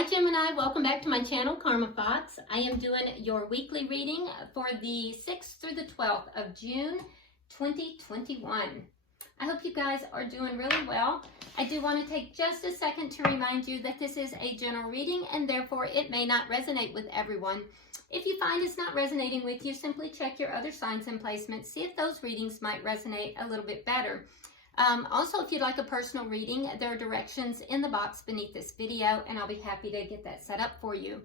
Hi Gemini, welcome back to my channel, Karma Fox. I am doing your weekly reading for the 6th through the 12th of June 2021. I hope you guys are doing really well. I do want to take just a second to remind you that this is a general reading and therefore it may not resonate with everyone. If you find it's not resonating with you, simply check your other signs and placements, see if those readings might resonate a little bit better. Also, if you'd like a personal reading, there are directions in the box beneath this video, and I'll be happy to get that set up for you.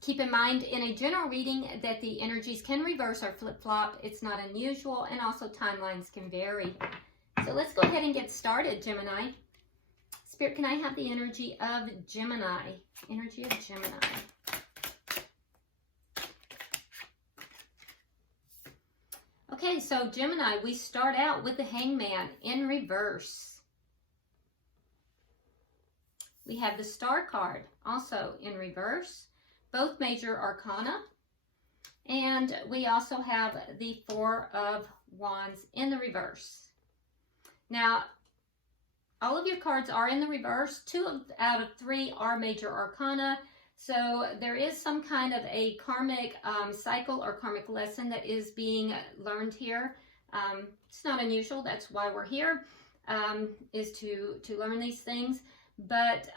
Keep in mind, in a general reading, that the energies can reverse or flip-flop. It's not unusual, and also timelines can vary. So let's go ahead and get started, Gemini. Spirit, can I have the energy of Gemini? Energy of Gemini. Okay, so Gemini, we start out with the Hangman in reverse. We have the Star card also in reverse, both major arcana. And we also have the Four of Wands in the reverse. Now, all of your cards are in the reverse. 2 out of 3 are major arcana. So there is some kind of a karmic cycle or karmic lesson that is being learned here. It's not unusual. That's why we're here, is to learn these things. But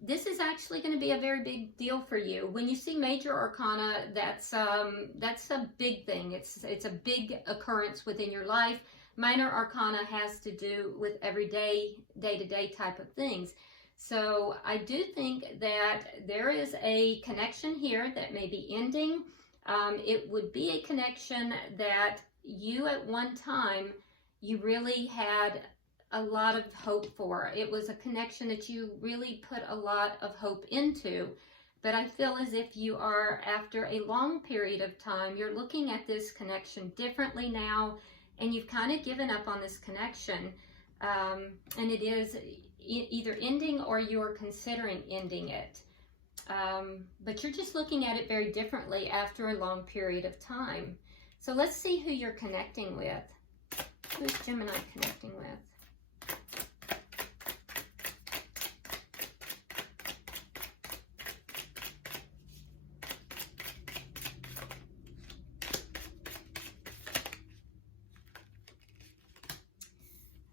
this is actually going to be a very big deal for you. When you see major arcana, that's a big thing. It's a big occurrence within your life. Minor arcana has to do with everyday, day-to-day type of things. So I do think that there is a connection here that may be ending. It would be a connection that you at one time, you really had a lot of hope for. It was a connection that you really put a lot of hope into. But I feel as if you are, after a long period of time, you're looking at this connection differently now, and you've kind of given up on this connection. And it is either ending or you're considering ending it. But you're just looking at it very differently after a long period of time. So let's see who you're connecting with. Who's Gemini connecting with?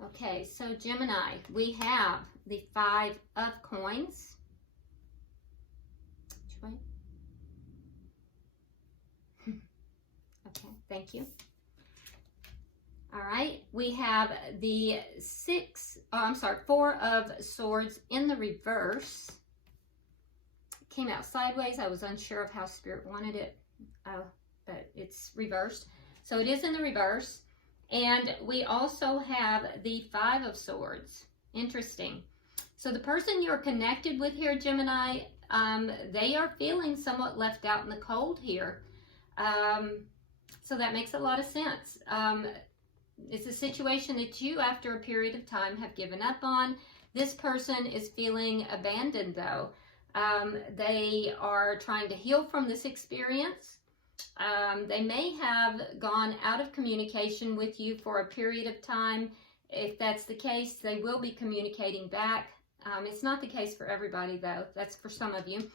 Okay, so Gemini, we have the 5 of coins. Okay, thank you. All right, we have the 4 of swords in the reverse. It came out sideways. I was unsure of how Spirit wanted it, but it's reversed. So it is in the reverse. And we also have the 5 of swords. Interesting. So the person you're connected with here, Gemini, they are feeling somewhat left out in the cold here. So that makes a lot of sense. It's a situation that you, after a period of time, have given up on. This person is feeling abandoned, though. They are trying to heal from this experience. They may have gone out of communication with you for a period of time. If that's the case, they will be communicating back. It's not the case for everybody, though. That's for some of you.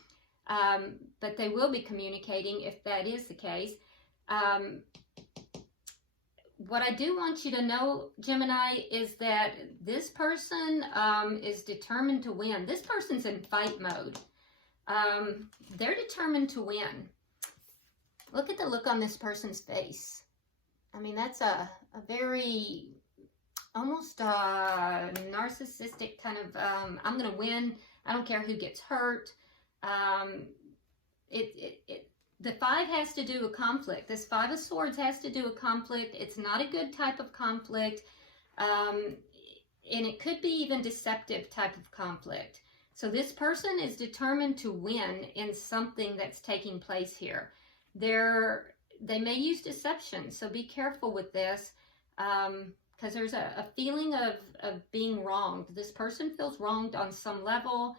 But they will be communicating if that is the case. What I do want you to know, Gemini, is that this person is determined to win. This person's in fight mode. They're determined to win. Look at the look on this person's face. I mean, that's a very, almost narcissistic kind of, I'm going to win. I don't care who gets hurt. The 5 has to do with conflict. This 5 of swords has to do with conflict. It's not a good type of conflict. And it could be even deceptive type of conflict. So this person is determined to win in something that's taking place here. They may use deception, so be careful with this, because there's a feeling of being wronged. This person feels wronged on some level,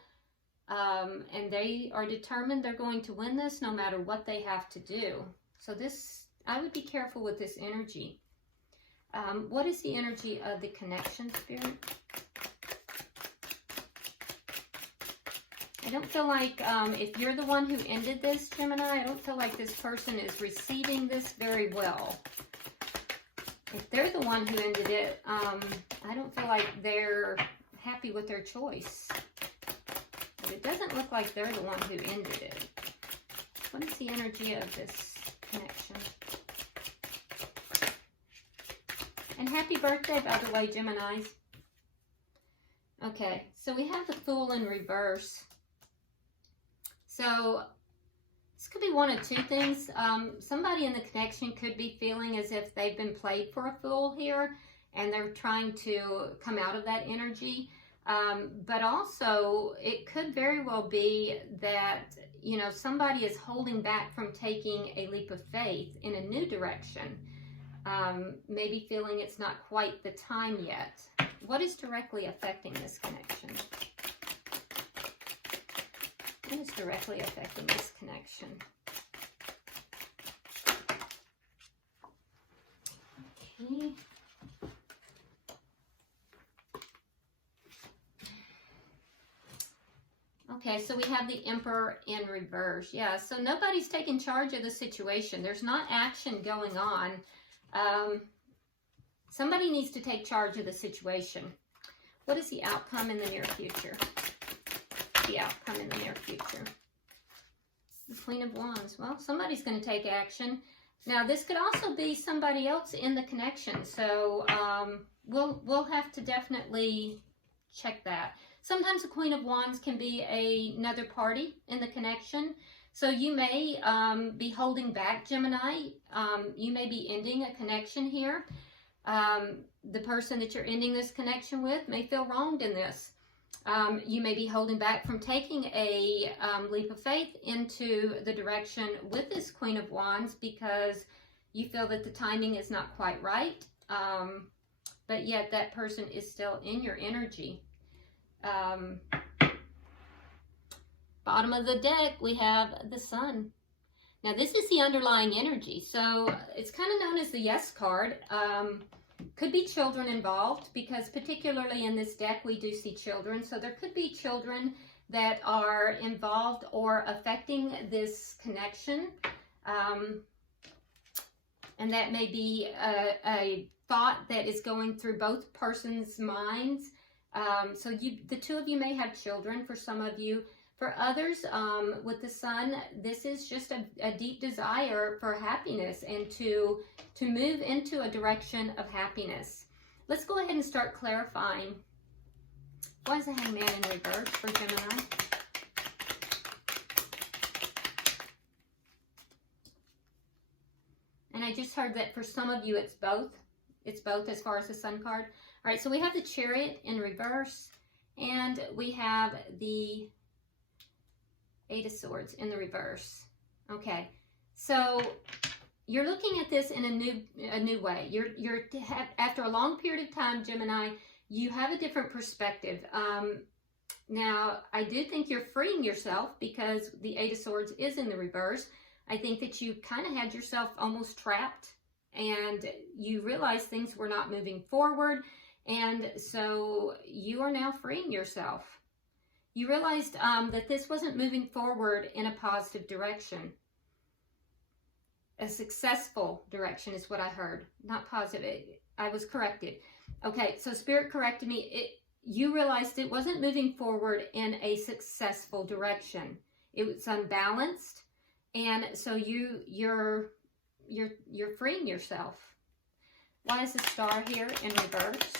and they are determined they're going to win this no matter what they have to do. So I would be careful with this energy. What is the energy of the connection, Spirit? I don't feel like, if you're the one who ended this, Gemini, I don't feel like this person is receiving this very well. If they're the one who ended it, I don't feel like they're happy with their choice. But it doesn't look like they're the one who ended it. What is the energy of this connection? And happy birthday, by the way, Geminis. Okay, so we have the Fool in reverse. So this could be one of two things. Somebody in the connection could be feeling as if they've been played for a fool here, and they're trying to come out of that energy. But also, it could very well be that, you know, somebody is holding back from taking a leap of faith in a new direction. Maybe feeling it's not quite the time yet. What is directly affecting this connection? What is directly affecting this connection? Okay. Okay, so we have the Emperor in reverse. Yeah, so nobody's taking charge of the situation. There's not action going on. Somebody needs to take charge of the situation. What is the outcome in the near future? The outcome in the near future. The Queen of Wands. Well, somebody's going to take action. Now, this could also be somebody else in the connection. So, we'll have to definitely check that. Sometimes the Queen of Wands can be another party in the connection. So you may be holding back, Gemini. You may be ending a connection here. The person that you're ending this connection with may feel wronged in this. You may be holding back from taking a leap of faith into the direction with this Queen of Wands because you feel that the timing is not quite right. But yet that person is still in your energy. Bottom of the deck, we have the Sun. Now, this is the underlying energy. So it's kind of known as the Yes card. Could be children involved because particularly in this deck, we do see children. So there could be children that are involved or affecting this connection. And that may be a thought that is going through both persons' minds. So the two of you may have children for some of you. For others, with the Sun, this is just a deep desire for happiness and to move into a direction of happiness. Let's go ahead and start clarifying. Why is the Hangman in reverse for Gemini? And I just heard that for some of you, it's both. It's both as far as the Sun card. All right, so we have the Chariot in reverse, and we have the Eight of Swords in the reverse. Okay, so you're looking at this in a new way. After a long period of time, Gemini, you have a different perspective. Now, I do think you're freeing yourself because the Eight of Swords is in the reverse. I think that you kind of had yourself almost trapped, and you realized things were not moving forward, and so you are now freeing yourself. You realized that this wasn't moving forward in a positive direction. A successful direction is what I heard. Not positive. I was corrected. Okay, so Spirit corrected me. You realized it wasn't moving forward in a successful direction. It was unbalanced, and so you're freeing yourself. Why is the Star here in reverse?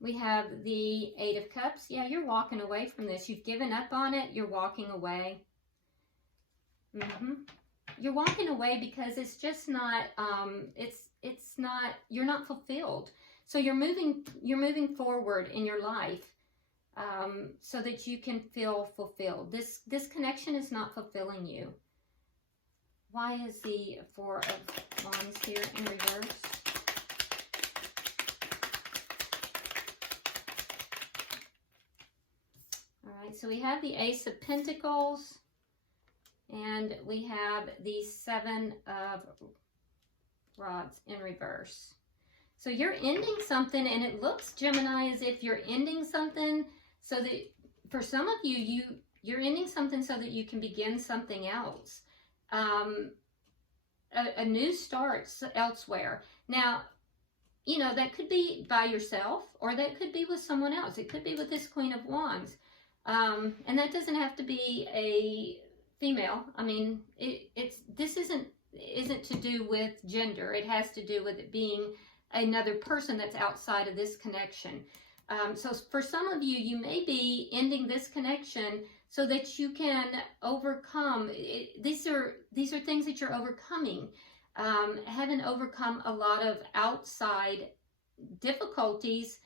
We have the Eight of Cups. Yeah, you're walking away from this. You've given up on it. You're walking away. You're walking away because it's just not, it's not, you're not fulfilled. So you're moving forward in your life so that you can feel fulfilled. This connection is not fulfilling you. Why is the Four of Wands here in reverse? So we have the Ace of Pentacles, and we have the Seven of Rods in reverse. So you're ending something, and it looks, Gemini, as if you're ending something so that, for some of you, you're ending something so that you can begin something else. A new start elsewhere. Now, you know, that could be by yourself, or that could be with someone else. It could be with this Queen of Wands. And that doesn't have to be a female. I mean, this isn't to do with gender. It has to do with it being another person that's outside of this connection. So for some of you, you may be ending this connection so that you can overcome. These are things that you're overcoming. Having overcome a lot of outside difficulties,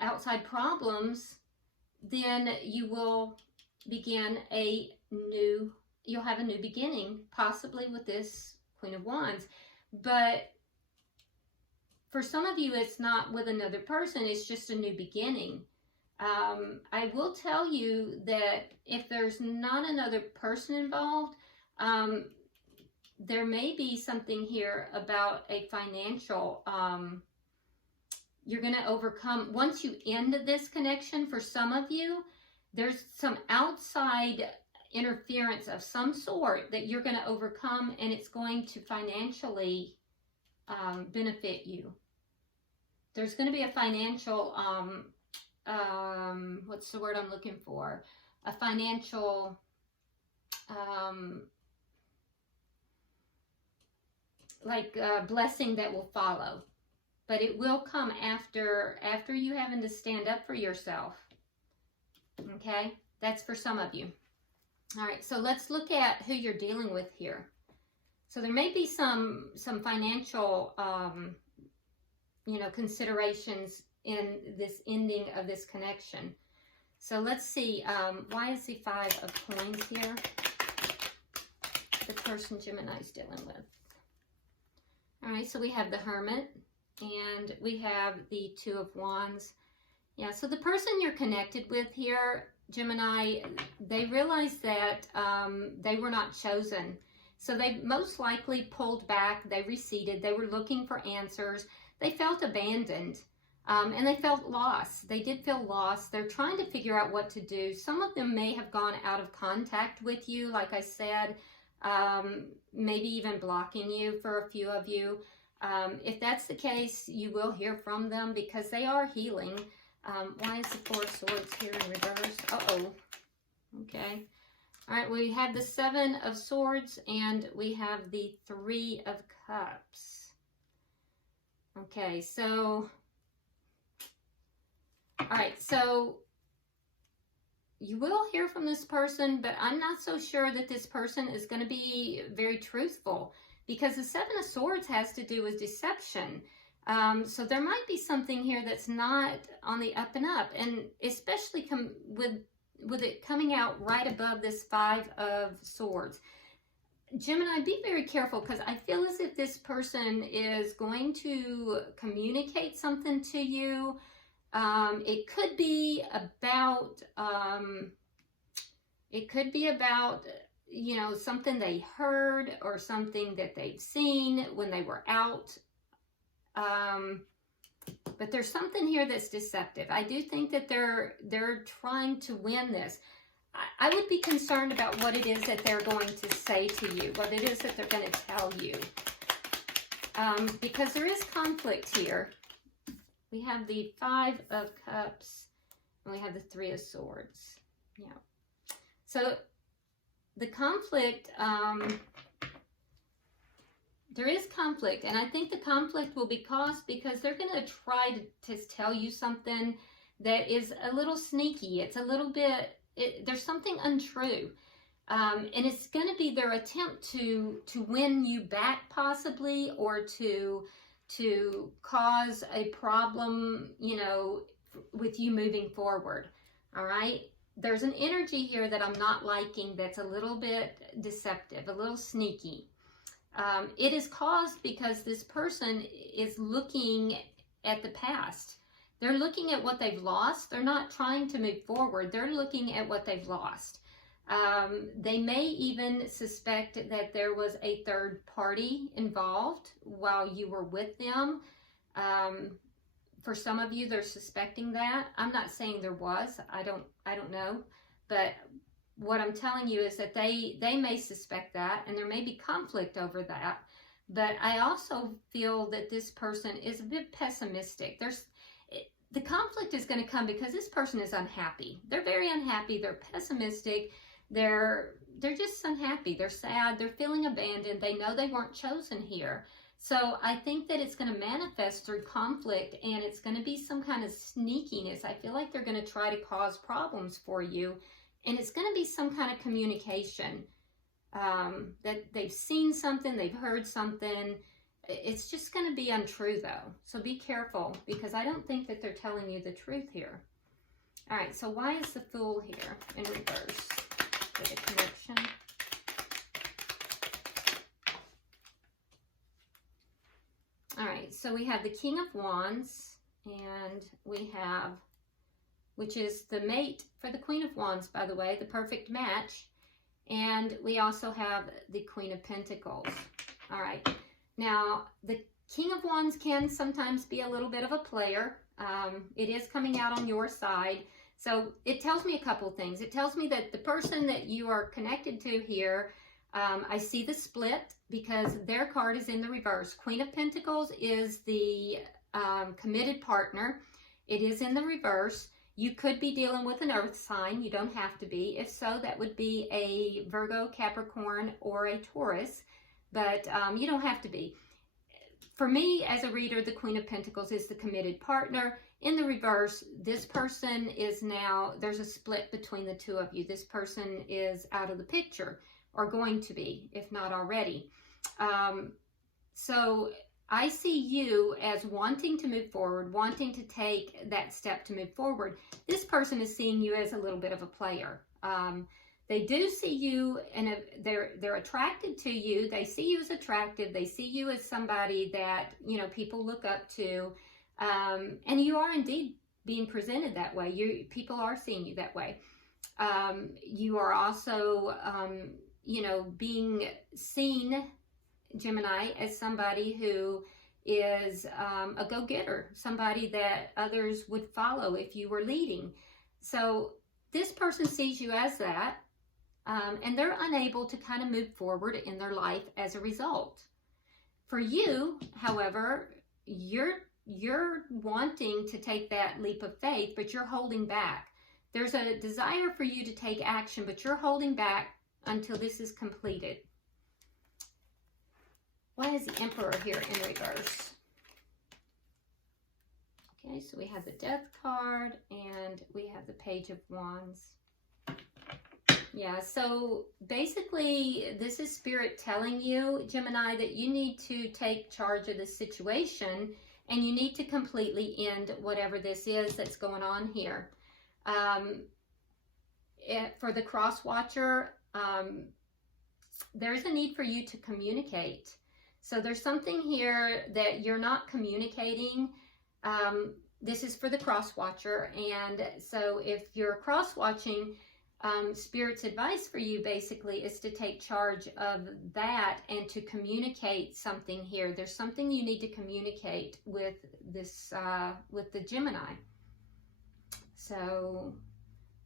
outside problems, then you will begin you'll have a new beginning, possibly with this Queen of Wands. But for some of you, it's not with another person, it's just a new beginning. I will tell you that if there's not another person involved, there may be something here about a financial, you're going to overcome, once you end this connection, for some of you, there's some outside interference of some sort that you're going to overcome, and it's going to financially benefit you. There's going to be a financial, what's the word I'm looking for? A financial, blessing that will follow. But it will come after you having to stand up for yourself. Okay? That's for some of you. All right, so let's look at who you're dealing with here. So there may be some financial, considerations in this ending of this connection. So let's see, why is the Five of Coins here? The person Gemini's dealing with. All right, so we have the Hermit, and we have the Two of Wands. Yeah, so the person you're connected with here, Gemini, they realized that they were not chosen. So they most likely pulled back, they receded, they were looking for answers, they felt abandoned, and they felt lost. They did feel lost. They're trying to figure out what to do. Some of them may have gone out of contact with you, like I said, maybe even blocking you for a few of you. If that's the case, you will hear from them because they are healing. Why is the Four of Swords here in reverse? Uh-oh. Okay. All right, we have the Seven of Swords, and we have the Three of Cups. Okay, so, all right, so you will hear from this person, but I'm not so sure that this person is going to be very truthful, because the Seven of Swords has to do with deception. So there might be something here that's not on the up and up, and especially with it coming out right above this Five of Swords. Gemini, be very careful, because I feel as if this person is going to communicate something to you. It could be about, something they heard or something that they've seen when they were out. But there's something here that's deceptive. I do think that they're trying to win this. I would be concerned about what it is that they're going to say to you, what it is that they're going to tell you. Because there is conflict here. We have the Five of Cups, and we have the Three of Swords. Yeah. So the conflict, there is conflict, and I think the conflict will be caused because they're going to try to tell you something that is a little sneaky. It's a little bit, there's something untrue. And it's going to be their attempt to win you back, possibly, or to cause a problem, with you moving forward. All right? There's an energy here that I'm not liking that's a little bit deceptive, a little sneaky. It is caused because this person is looking at the past. They're looking at what they've lost. They're not trying to move forward. They're looking at what they've lost. They may even suspect that there was a third party involved while you were with them. For some of you, they're suspecting that. I'm not saying there was. I don't know. But what I'm telling you is that they may suspect that, and there may be conflict over that. But I also feel that this person is a bit pessimistic. The conflict is going to come because this person is unhappy. They're very unhappy. They're pessimistic. They're just unhappy. They're sad. They're feeling abandoned. They know they weren't chosen here. So I think that it's going to manifest through conflict, and it's going to be some kind of sneakiness. I feel like they're going to try to cause problems for you, and it's going to be some kind of communication, that they've seen something, they've heard something. It's just going to be untrue, though. So be careful, because I don't think that they're telling you the truth here. All right, so why is the Fool here in reverse for the connection? All right, so we have the King of Wands, and we have, which is the mate for the Queen of Wands, by the way, the perfect match. And we also have the Queen of Pentacles. All right, now the King of Wands can sometimes be a little bit of a player. It is coming out on your side. So it tells me a couple things. It tells me that the person that you are connected to here, I see the split because their card is in the reverse. Queen of Pentacles is the committed partner. It is in the reverse. You could be dealing with an earth sign. You don't have to be. If so, that would be a Virgo, Capricorn, or a Taurus. But you don't have to be. For me, as a reader, the Queen of Pentacles is the committed partner. In the reverse, this person is now, there's a split between the two of you. This person is out of the picture, or going to be, if not already. So I see you as wanting to move forward, wanting to take that step to move forward. This person is seeing you as a little bit of a player. They do see you, and they're attracted to you. They see you as attractive. They see you as somebody that, you know, people look up to. And you are indeed being presented that way. People are seeing you that way. You are also, you know, being seen, Gemini, as somebody who is a go-getter, somebody that others would follow if you were leading. So this person sees you as that, and they're unable to kind of move forward in their life as a result. For you, however, you're wanting to take that leap of faith, but you're holding back. There's a desire for you to take action, but you're holding back until this is completed. Why is the Emperor here in reverse? Okay, so we have the Death card, and we have the Page of Wands. Yeah, so basically, this is Spirit telling you, Gemini, that you need to take charge of the situation, and you need to completely end whatever this is that's going on here. For the cross watcher, there's a need for you to communicate. So there's something here that you're not communicating. This is for the cross watcher. And so if you're cross watching, Spirit's advice for you basically is to take charge of that and to communicate something here. There's something you need to communicate with this, with the Gemini. So,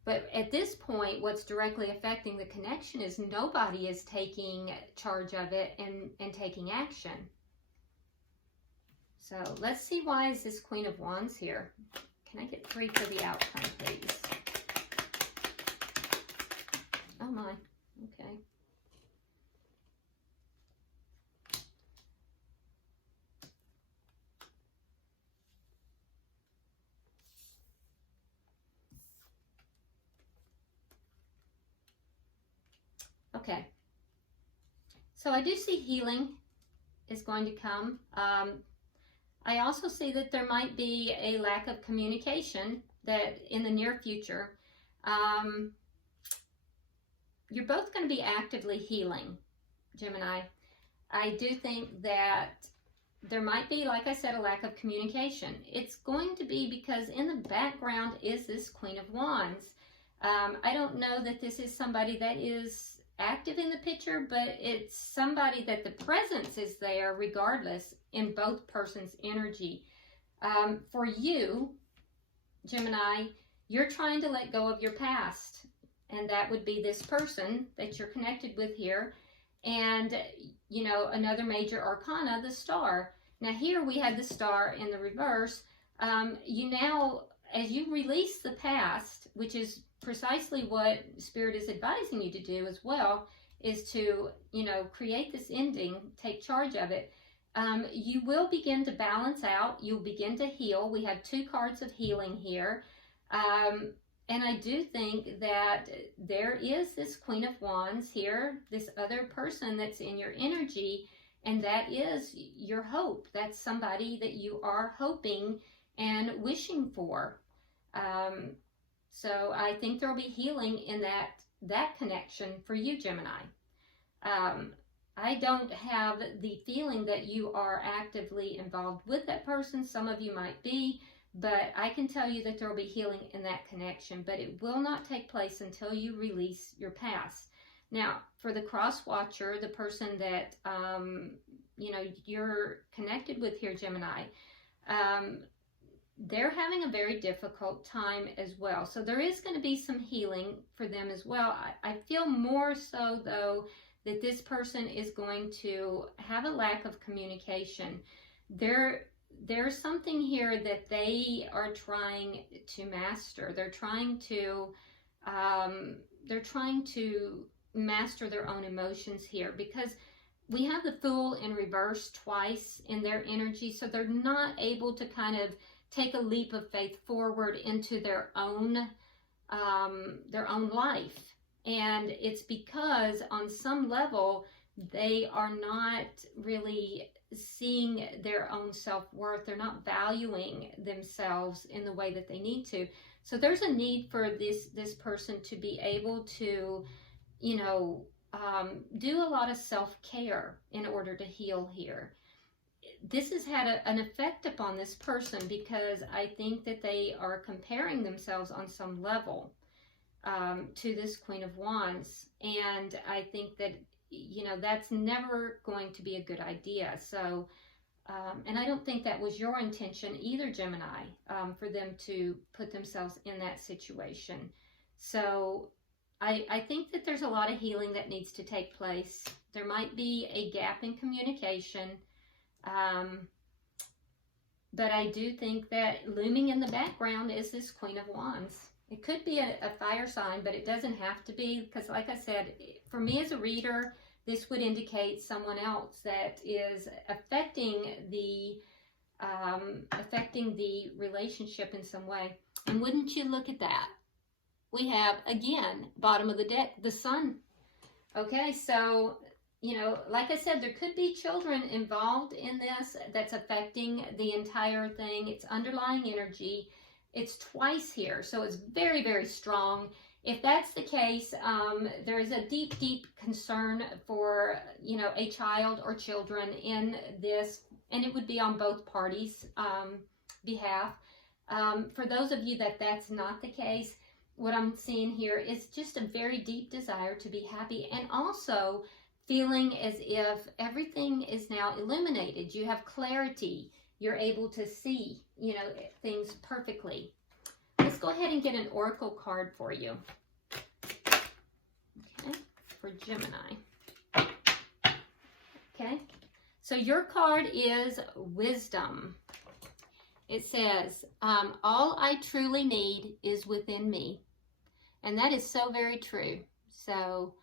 but at this point, what's directly affecting the connection is nobody is taking charge of it and taking action. So let's see, why is this Queen of Wands here? Can I get 3 for the outcome, please? Oh my, okay. Okay. So I do see healing is going to come. I also see that there might be a lack of communication that in the near future. You're both going to be actively healing, Gemini. I do think that there might be, like I said, a lack of communication. It's going to be because in the background is this Queen of Wands. I don't know that this is somebody that is active in the picture, but it's somebody that the presence is there regardless in both persons' energy. For you, Gemini, you're trying to let go of your past, and that would be this person that you're connected with here. And, you know, another major arcana, the Star. Now here we had the Star in the reverse. You now, as you release the past, which is precisely what Spirit is advising you to do as well, is to, you know, create this ending, take charge of it. You will begin to balance out. You'll begin to heal. We have 2 cards of healing here. And I do think that there is this Queen of Wands here, this other person that's in your energy, and that is your hope. That's somebody that you are hoping and wishing for. So I think there'll be healing in that connection for you, Gemini. I don't have the feeling that you are actively involved with that person. Some of you might be, but I can tell you that there will be healing in that connection, but it will not take place until you release your past. Now, for the cross watcher, the person that, you know, you're connected with here, Gemini, they're having a very difficult time as well. So there is going to be some healing for them as well. I feel more so, though, that this person is going to have a lack of communication. There's something here that they are trying to master. They're trying to master their own emotions here, because we have the Fool in reverse twice in their energy, so they're not able to kind of take a leap of faith forward into their own life. And it's because on some level they are not really seeing their own self-worth. They're not valuing themselves in the way that they need to. So there's a need for this person to be able to, you know, do a lot of self-care in order to heal here. This has had an effect upon this person, because I think that they are comparing themselves on some level to this Queen of Wands. And I think that, you know, that's never going to be a good idea. So, and I don't think that was your intention either, Gemini, for them to put themselves in that situation. So I think that there's a lot of healing that needs to take place. There might be a gap in communication. But I do think that looming in the background is this Queen of Wands. It could be a fire sign, but it doesn't have to be, because like I said, for me as a reader, this would indicate someone else that is affecting the relationship in some way. And wouldn't you look at that? We have, again, bottom of the deck, the Sun. Okay, so, you know, like I said, there could be children involved in this that's affecting the entire thing. It's underlying energy. It's twice here, so it's very, very strong. If that's the case, there is a deep, deep concern for, you know, a child or children in this, and it would be on both parties' behalf. For those of you that's not the case, what I'm seeing here is just a very deep desire to be happy, and also feeling as if everything is now illuminated. You have clarity. You're able to see, you know, things perfectly. Let's go ahead and get an oracle card for you. Okay, for Gemini. Okay, so your card is Wisdom. It says, all I truly need is within me. And that is so very true. So,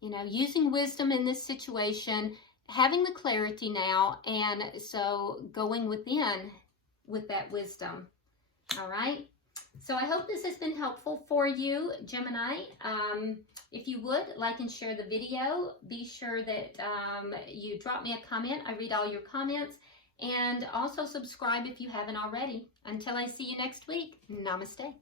you know, using wisdom in this situation, having the clarity now, and so going within with that wisdom. All right. So I hope this has been helpful for you, Gemini. If you would like and share the video, be sure that you drop me a comment. I read all your comments. And also subscribe if you haven't already. Until I see you next week, namaste.